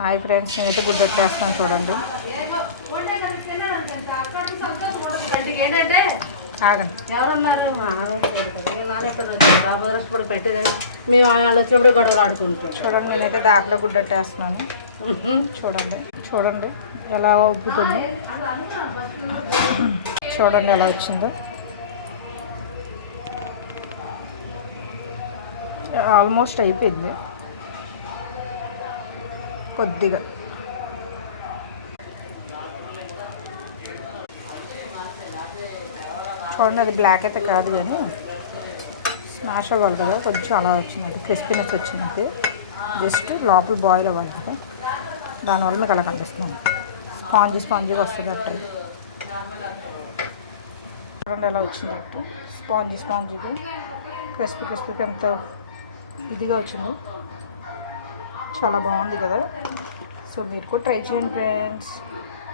Hi friends, నేనైతే గుడ్డ పెట్టేస్తాను చూడండి. ఎవరన్నారు పెట్టేది మేము వాళ్ళు వచ్చినప్పుడు గొడవలు ఆడుకుంటాం. చూడండి, నేనైతే దాంట్లో గుడ్డ పెట్టేస్తున్నాను. చూడండి చూడండి ఎలా ఉబ్బుతుంది. చూడండి ఎలా వచ్చిందో. ఆల్మోస్ట్ అయిపోయింది. కొద్దిగా చూడండి, అది బ్లాక్ అయితే కాదు కానీ స్మాష్ అవ్వాలి కదా, కొంచెం అలా వచ్చిందంటే క్రిస్పీనెస్ వచ్చిందంటే జస్ట్ లోపల బాయిల్ అవ్వాలి కదా, దానివల్ల మీకు అలా కనిపిస్తున్నాను. స్పాంజీగా వస్తుంది అట్ట. చూడండి ఎలా వచ్చిందట్టు స్పాంజీగా క్రిస్పీగా ఎంత ఇదిగా వచ్చింది. చాలా బాగుంది కదా. సో మీరు కూడా ట్రై చేయండి ఫ్రెండ్స్.